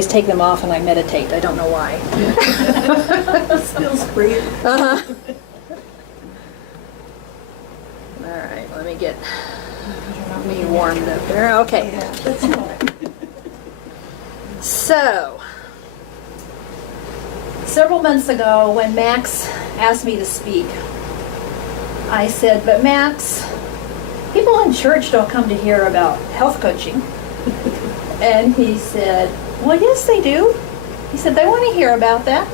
always take them off and I meditate. I don't know why. Feels great. Uh-huh. All right, let me get me warmed up there. Okay. Yeah, that's fine. So, several months ago when Max asked me to speak, I said, but Max, people in church don't come to hear about health coaching. And he said, well, yes, they do. He said, they want to hear about that.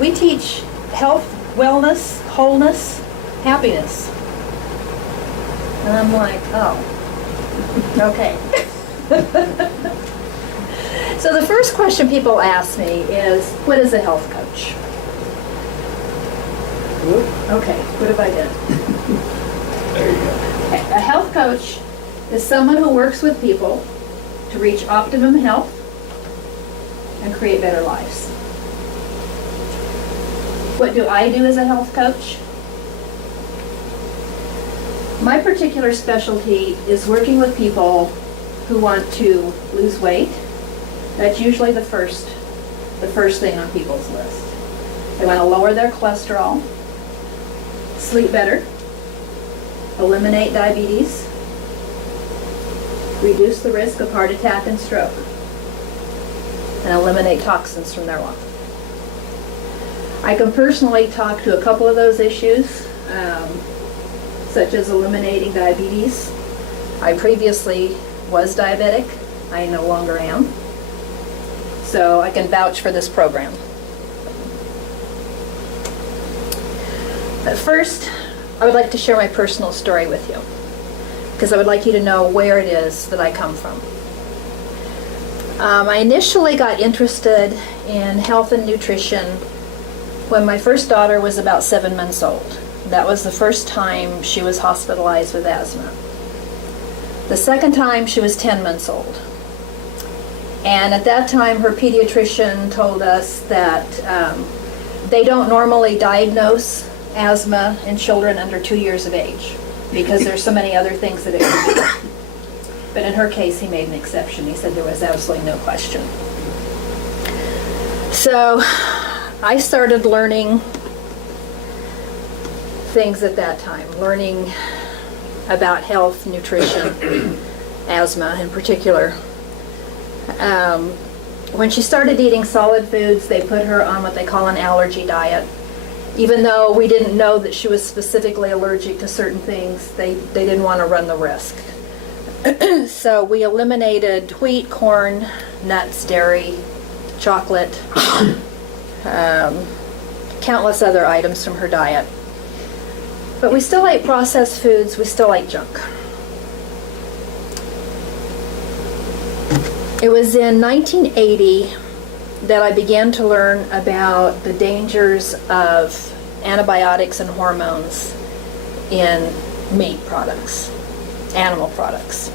We teach health, wellness, wholeness, happiness. And I'm like, oh, okay. So the first question people ask me is, what is a health coach? Okay, what have I done? There you go. Okay, a health coach is someone who works with people to reach optimum health and create better lives. What do I do as a health coach? My particular specialty is working with people who want to lose weight. That's usually the first thing on people's list. They want to lower their cholesterol, sleep better, eliminate diabetes, reduce the risk of heart attack and stroke, and eliminate toxins from their life. I can personally talk to a couple of those issues, such as eliminating diabetes. I previously was diabetic. I no longer am. So I can vouch for this program. But first, I would like to share my personal story with you, because I would like you to know where it is that I come from. I initially got interested in health and nutrition when my first daughter was about 7 months old. That was the first time she was hospitalized with asthma. The second time she was 10 months old. And at that time her pediatrician told us that they don't normally diagnose asthma in children under 2 years of age because there's so many other things that it could be. But in her case, he made an exception. He said there was absolutely no question. So I started learning things at that time, learning about health, nutrition, asthma in particular. When she started eating solid foods, they put her on what they call an allergy diet. Even though we didn't know that she was specifically allergic to certain things, they didn't want to run the risk. So we eliminated wheat, corn, nuts, dairy, chocolate, countless other items from her diet. But we still ate processed foods, we still ate junk. It was in 1980 that I began to learn about the dangers of antibiotics and hormones in meat products, animal products.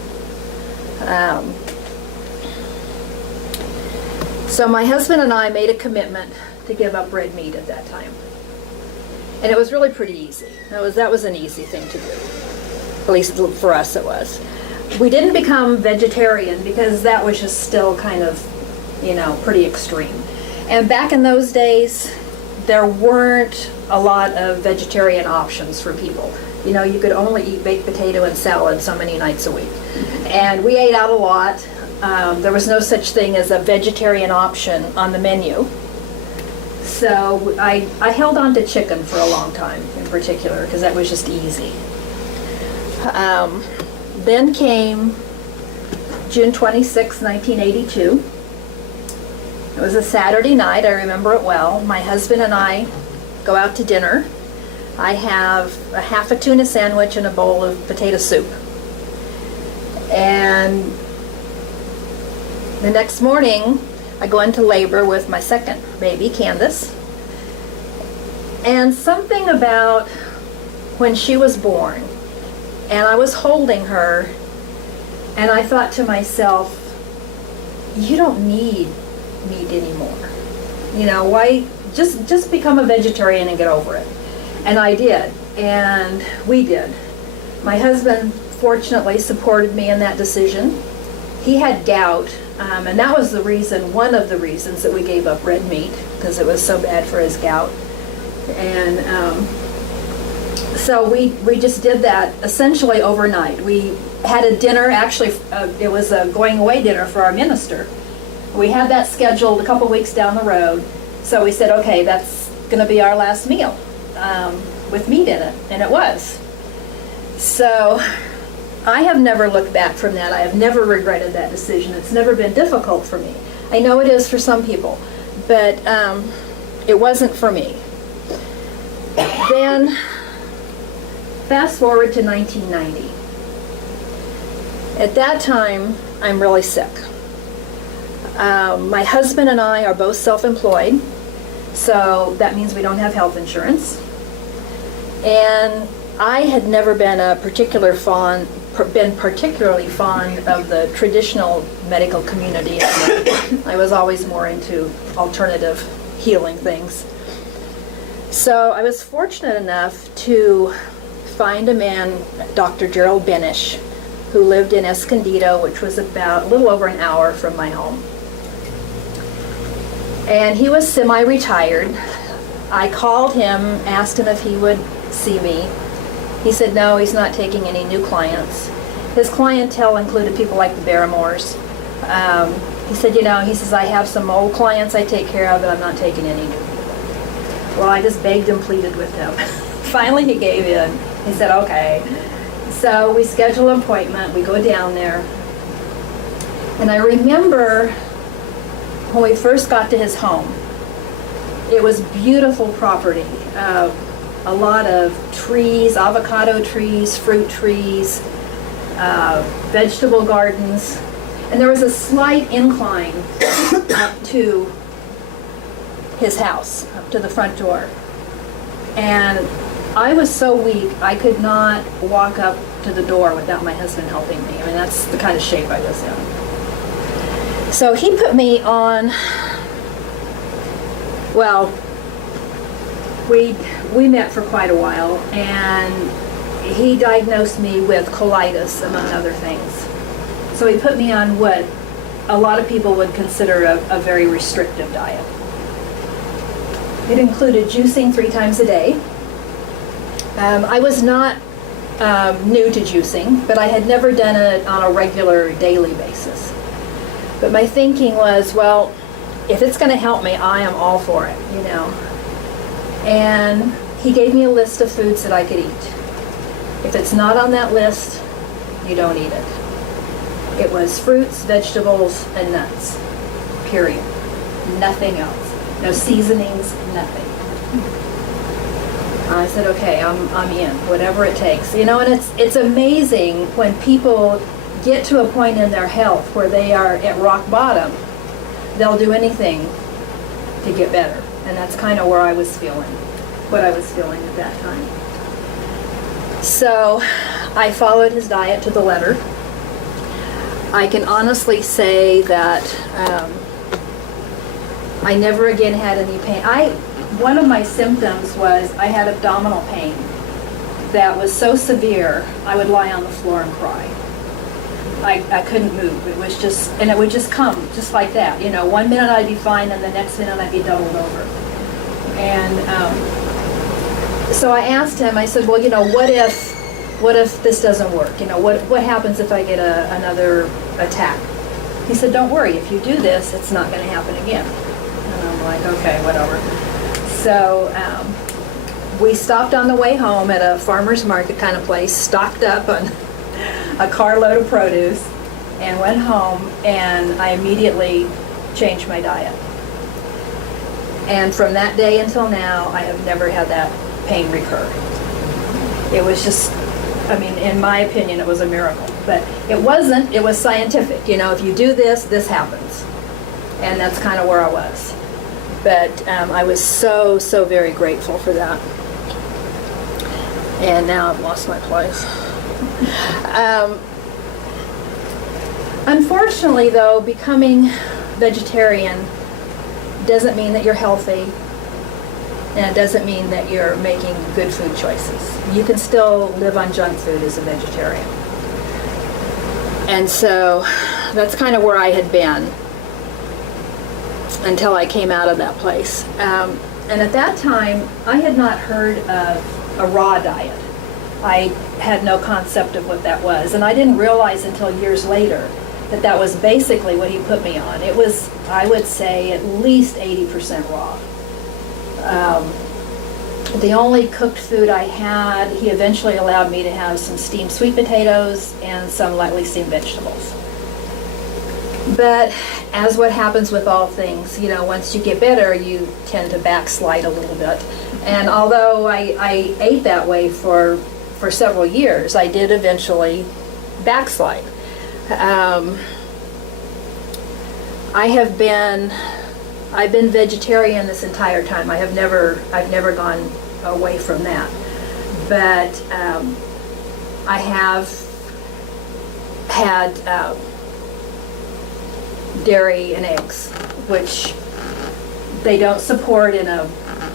So my husband and I made a commitment to give up red meat at that time. And it was really pretty easy. That was an easy thing to do. At least for us it was. We didn't become vegetarian because that was just still kind of, pretty extreme. And back in those days, there weren't a lot of vegetarian options for people. You could only eat baked potato and salad so many nights a week. And we ate out a lot. There was no such thing as a vegetarian option on the menu. So I held on to chicken for a long time in particular because that was just easy. Then came June 26, 1982. It was a Saturday night, I remember it well. My husband and I go out to dinner. I have a half a tuna sandwich and a bowl of potato soup. And the next morning, I go into labor with my second baby, Candace. And something about when she was born, and I was holding her, and I thought to myself, you don't need meat anymore. Why just become a vegetarian and get over it. And I did, and we did. My husband fortunately supported me in that decision. he had gout, and that was the reason, one of the reasons that we gave up red meat, because it was so bad for his gout. And so we just did that essentially overnight. We had a dinner, actually, it was a going away dinner for our minister. We had that scheduled a couple weeks down the road, so we said, okay, that's going to be our last meal with meat in it, and it was. So I have never looked back from that. I have never regretted that decision. It's never been difficult for me. I know it is for some people, but it wasn't for me. Then, fast forward to 1990. At that time, I'm really sick. My husband and I are both self-employed, so that means we don't have health insurance. And I had never been particularly fond of the traditional medical community. I was always more into alternative healing things. So I was fortunate enough to find a man, Dr. Gerald Benish, who lived in Escondido, which was about a little over an hour from my home. And he was semi-retired. I called him, asked him if he would see me. He said no, he's not taking any new clients. His clientele included people like the Barrymores. He said, he says, I have some old clients I take care of, but I'm not taking any new. Well, I just begged and pleaded with him. Finally, he gave in. He said, okay. So we schedule an appointment. We go down there. And I remember when we first got to his home, it was beautiful property. A lot of trees, avocado trees, fruit trees, vegetable gardens. And there was a slight incline up to his house, up to the front door. And I was so weak, I could not walk up to the door without my husband helping me. I mean, that's the kind of shape I was in. So he put me on, well, we met for quite a while, and he diagnosed me with colitis, among other things. So he put me on what a lot of people would consider a very restrictive diet. It included juicing 3 times a day. I was not new to juicing, but I had never done it on a regular daily basis. But my thinking was, well, if it's going to help me, I am all for it, And he gave me a list of foods that I could eat. If it's not on that list, you don't eat it. It was fruits, vegetables, and nuts, period. Nothing else. No seasonings, nothing. I said, okay, I'm in, whatever it takes. And it's amazing when people get to a point in their health where they are at rock bottom, they'll do anything to get better. And that's kind of where I was feeling, what I was feeling at that time. So I followed his diet to the letter. I can honestly say that I never again had any pain. One of my symptoms was I had abdominal pain that was so severe I would lie on the floor and cry. I couldn't move. It was just, and it would just come just like that. 1 minute I'd be fine, and the next minute I'd be doubled over. And so I asked him. I said, well, what if this doesn't work? What happens if I get another attack? He said, don't worry. If you do this, it's not going to happen again. And I'm like, okay, whatever. So we stopped on the way home at a farmer's market kind of place, stocked up on a carload of produce, and went home, and I immediately changed my diet. And from that day until now, I have never had that pain recur. It was just, in my opinion, it was a miracle. But it wasn't, it was scientific. If you do this, this happens. And that's kind of where I was. But I was so, so very grateful for that. And now I've lost my place. Unfortunately, though, becoming vegetarian doesn't mean that you're healthy, and it doesn't mean that you're making good food choices. You can still live on junk food as a vegetarian. And so that's kind of where I had been until I came out of that place. And at that time, I had not heard of a raw diet. I had no concept of what that was, and I didn't realize until years later that that was basically what he put me on. It was, I would say, at least 80% raw. The only cooked food I had, he eventually allowed me to have some steamed sweet potatoes and some lightly steamed vegetables. But as what happens with all things, you know, once you get better, you tend to backslide a little bit. And although I ate that way for several years, I did eventually backslide. I've been vegetarian this entire time. I've never gone away from that. But I have had dairy and eggs, which they don't support in a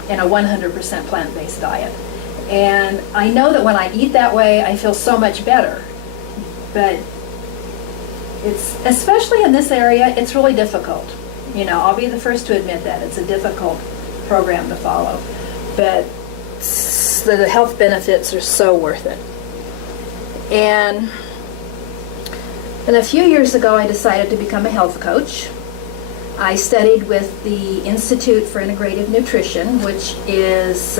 100% plant-based diet. And I know that when I eat that way, I feel so much better. But it's, especially in this area, it's really difficult. You know, I'll be the first to admit that. It's a difficult program to follow. But the health benefits are so worth it. And a few years ago, I decided to become a health coach. I studied with the Institute for Integrative Nutrition, which is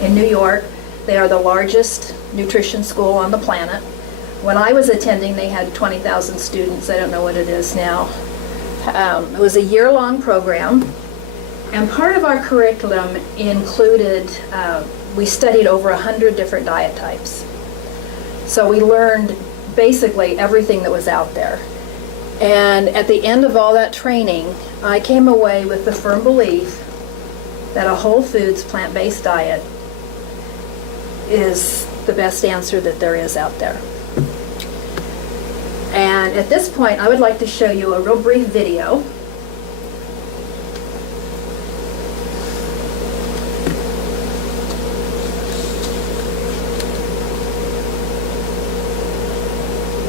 in New York. They are the largest nutrition school on the planet. When I was attending, they had 20,000 students. I don't know what it is now. It was a year-long program, and part of our curriculum included, we studied over 100 different diet types. So we learned basically everything that was out there. And at the end of all that training, I came away with the firm belief that a whole foods, plant-based diet is the best answer that there is out there. And at this point, I would like to show you a real brief video.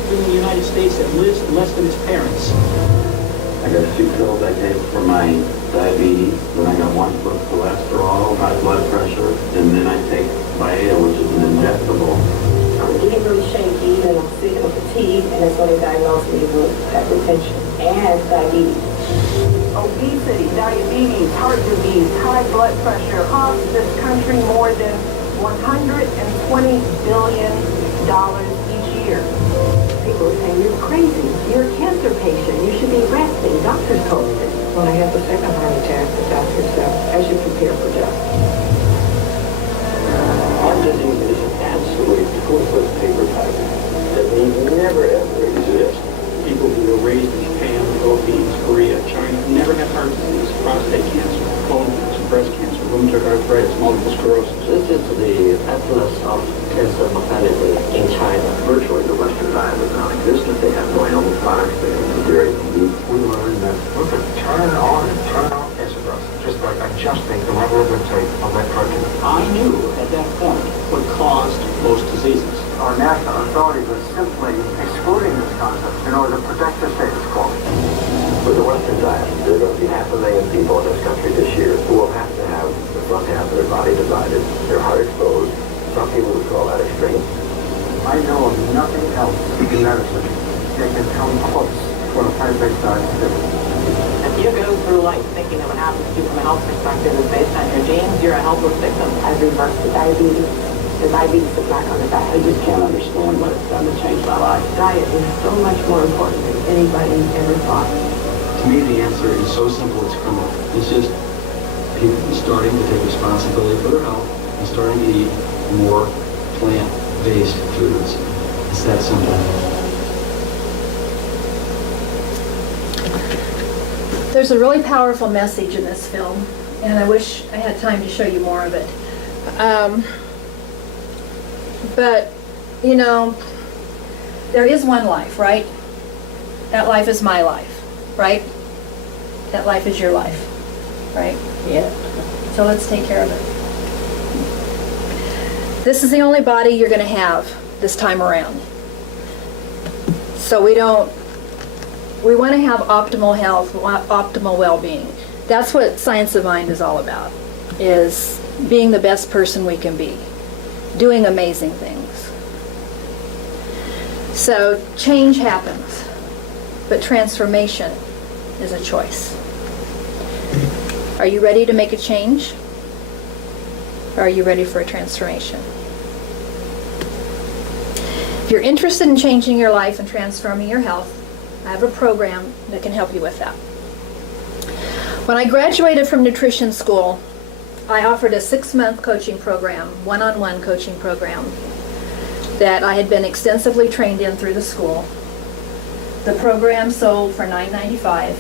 In the United States that lives less than his parents. I got 2 pills I take for my diabetes, then I got 1 for cholesterol, high blood pressure, and then I take Viagra, which is an injectable. I'm getting really shaky, and I'm sick and fatigued, and that's when they diagnosed me with hypertension and diabetes. Obesity, diabetes, heart disease, high blood pressure cost this country more than $120 billion each year. People are saying, you're crazy, you're a cancer patient, you should be resting. Doctors told me this. When I had the second heart attack, the doctor said, as you prepare for death. Heart disease is an absolute toothless paper type that need never ever exist. People who were raised in Japan, the Philippines, Korea, China, never had heart disease, prostate cancer, colon cancer, breast cancer, rheumatoid arthritis, multiple sclerosis. This is the ethnos of cancer mortality in China. Virtually the Western diet is non-existent. They have no animal products, they have dairy and meat. We learned that we could turn on and turn off cancer drugs, just by adjusting the level of intake of that protein. I knew at that point what caused most diseases. Our national authorities are simply excluding this concept in order to protect the status quo. With the Western diet, there are going to be 500,000 people in this country this year who will have to have the front half of their body divided, their heart exposed. Some people would call that extreme. I know of nothing else in medicine that can come close to what a plant-based diet can do. If you go through life thinking that what happens to you from a health perspective is based on your genes, you're a helpless victim. I reversed the diabetes. The diabetes is not on the diet. I just can't understand what it's done to change my life. Diet is so much more important than anybody ever thought. To me, the answer is so simple, it's criminal. It's just people starting to take responsibility for their health and starting to eat more plant-based foods. It's that simple. There's a really powerful message in this film, and I wish I had time to show you more of it. But, you know, there is one life, right? That life is my life, right? That life is your life, right? Yeah. So let's take care of it. This is the only body you're going to have this time around. So we don't We want to have optimal health, optimal well-being. That's what Science of Mind is all about, is being the best person we can be, doing amazing things. So change happens, but transformation is a choice. Are you ready to make a change? Or are you ready for a transformation? If you're interested in changing your life and transforming your health, I have a program that can help you with that. When I graduated from nutrition school, I offered a 6-month coaching program, one-on-one coaching program, that I had been extensively trained in through the school. The program sold for $9.95.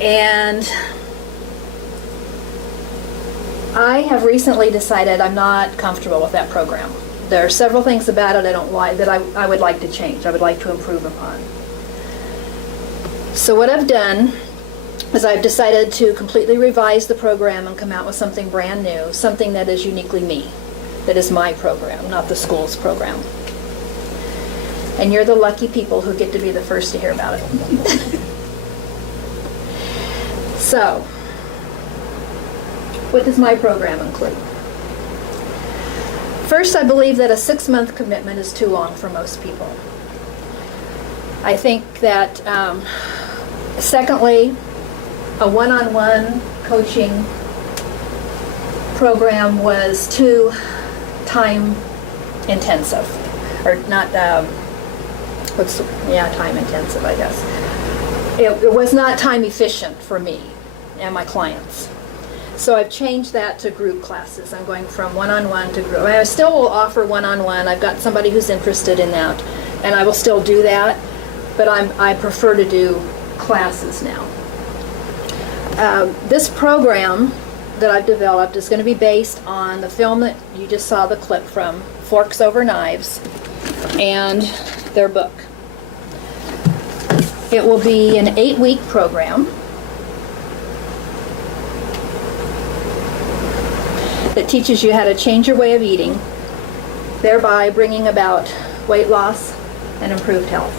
And I have recently decided I'm not comfortable with that program. There are several things about it I don't like that I would like to change, I would like to improve upon. So what I've done is I've decided to completely revise the program and come out with something brand new, something that is uniquely me, that is my program, not the school's program. And you're the lucky people who get to be the first to hear about it. So, what does my program include? First, I believe that a 6-month commitment is too long for most people. I think that, secondly, a one-on-one coaching program was too time intensive, or not, time intensive, I guess. It was not time efficient for me and my clients. So I've changed that to group classes. I'm going from one-on-one to group. I still will offer one-on-one. I've got somebody who's interested in that, and I will still do that, but I prefer to do classes now. This program that I've developed is going to be based on the film that you just saw the clip from, Forks Over Knives, and their book. It will be an 8-week program that teaches you how to change your way of eating, thereby bringing about weight loss and improved health.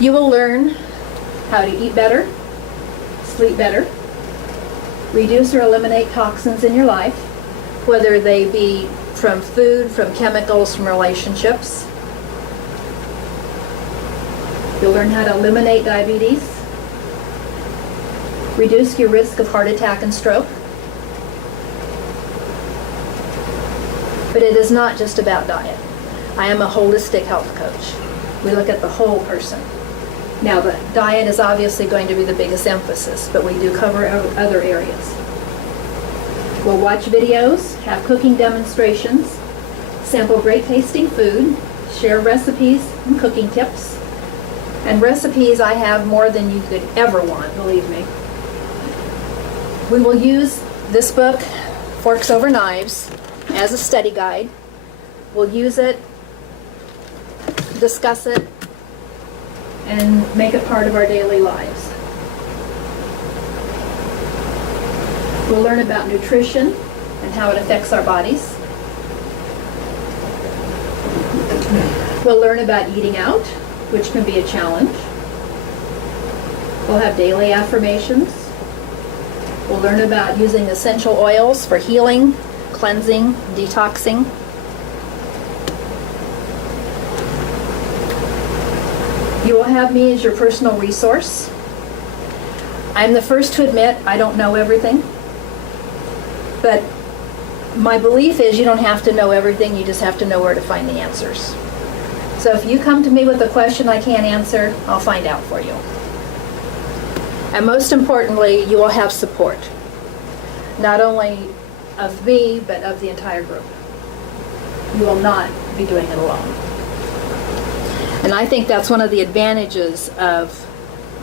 You will learn how to eat better, sleep better, reduce or eliminate toxins in your life, whether they be from food, from chemicals, from relationships. You'll learn how to eliminate diabetes, reduce your risk of heart attack and stroke. But it is not just about diet. I am a holistic health coach. We look at the whole person. Now, the diet is obviously going to be the biggest emphasis, but we do cover other areas. We'll watch videos, have cooking demonstrations, sample great tasting food, share recipes and cooking tips. And recipes I have more than you could ever want, believe me. We will use this book, Forks Over Knives, as a study guide. We'll use it, discuss it, and make it part of our daily lives. We'll learn about nutrition and how it affects our bodies. We'll learn about eating out, which can be a challenge. We'll have daily affirmations. We'll learn about using essential oils for healing, cleansing, detoxing. You will have me as your personal resource. I'm the first to admit I don't know everything, but my belief is you don't have to know everything, you just have to know where to find the answers. So if you come to me with a question I can't answer, I'll find out for you. And most importantly, you will have support, not only of me, but of the entire group. You will not be doing it alone. And I think that's one of the advantages of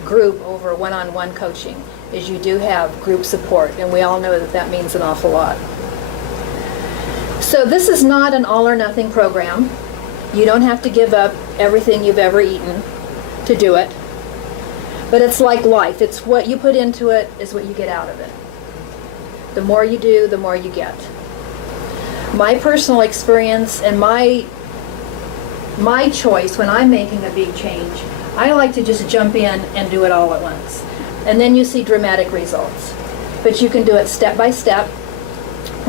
group over one-on-one coaching, is you do have group support, and we all know that that means an awful lot. So this is not an all or nothing program. You don't have to give up everything you've ever eaten to do it. But it's like life. It's what you put into it is what you get out of it. The more you do, the more you get. My personal experience and my choice when I'm making a big change, I like to just jump in and do it all at once. And then you see dramatic results. But you can do it step by step.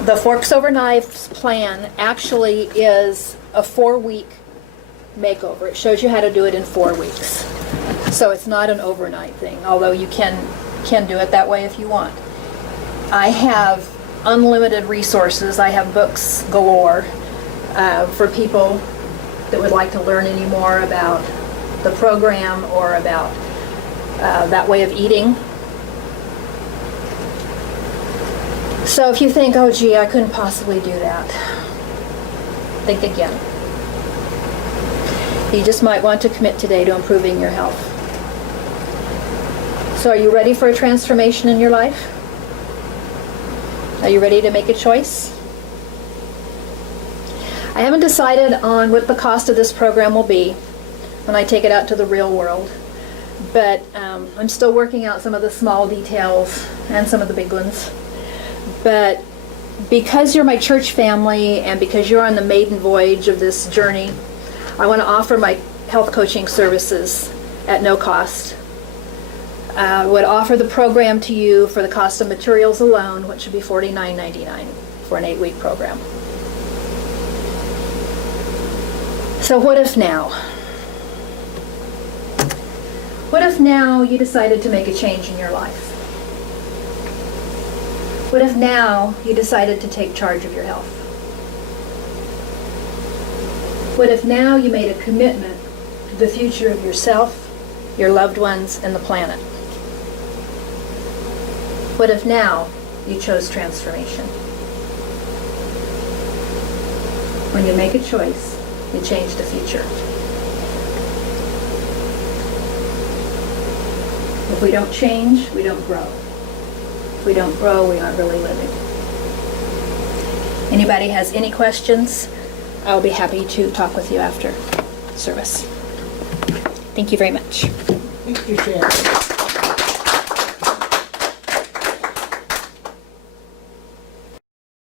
The Forks Over Knives plan actually is a 4-week makeover. It shows you how to do it in 4 weeks. So it's not an overnight thing, although you can do it that way if you want. I have unlimited resources. I have books galore for people that would like to learn any more about the program or about that way of eating. So if you think, oh gee, I couldn't possibly do that, think again. You just might want to commit today to improving your health. So are you ready for a transformation in your life? Are you ready to make a choice? I haven't decided on what the cost of this program will be when I take it out to the real world, but I'm still working out some of the small details and some of the big ones. But because you're my church family and because you're on the maiden voyage of this journey, I want to offer my health coaching services at no cost. I would offer the program to you for the cost of materials alone, which would be $49.99 for an 8-week program. So what if now? What if now you decided to make a change in your life? What if now you decided to take charge of your health? What if now you made a commitment to the future of yourself, your loved ones, and the planet? What if now you chose transformation? When you make a choice, you change the future. If we don't change, we don't grow. If we don't grow, we aren't really living. Anybody has any questions? I'll be happy to talk with you after service. Thank you very much. Thank you, Cherie.